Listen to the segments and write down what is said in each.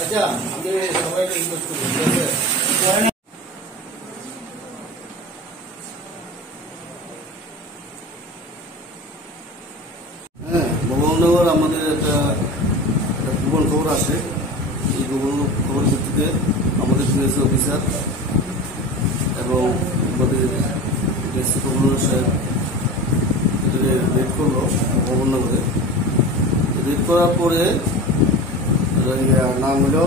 আচ্ছা আমি সবাইকে রিকোয়েস্ট করবো, ঠিক আছে? হ্যাঁ, মোবাইলনগর আমাদের একটা গোপন খবর আসে। এই গোপন খবরের ভিত্তিতে আমাদের পিএসসি অফিসার এবং আমাদের ডিএসসি কমিশনার সাহেব এটাকে রেড করলো মোবাইলনগরে। রেড করার পরে নাম হলো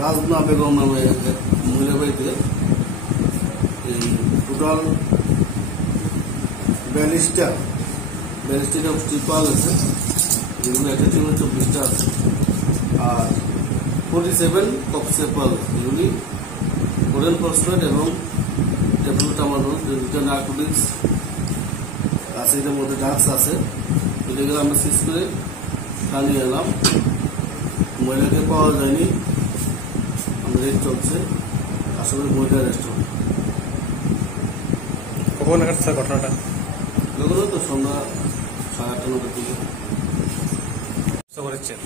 রাজনা বেগম নামে এক মহিলা বাড়িতে এই টোটাল 42টা স্টিক পাওয়া গেছে, যেগুলো একটা টিমের 24টা আছে, আর 47 কপসে পাওয়া গেছে, যেগুলি কোরিয়ান ফসফেট এবং ট্যাবলেটামানোল, যে দুটো নার্কোটিক্স আছে, এটার মধ্যে ড্রাগস আছে। এটাকে আমরা সিজ করে টানিয়ে এলাম। মহিলাকে পাওয়া যায়নি, আমাদের রেড চলছে। আসলে মহিলা অ্যারেস্ট হবে। কখন নাগাদ স্যার ঘটনাটা? এগুলো তো সন্ধ্যা 8:30 দিকে করেছেন।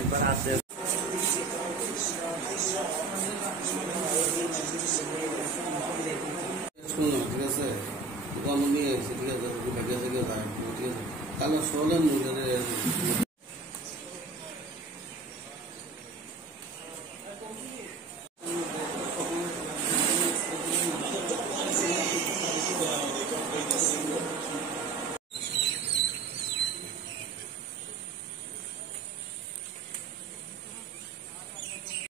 একবার আসে ঠিক আছে, নিয়ে এসে ঠিক আছে, ঠিক আছে, কালো 16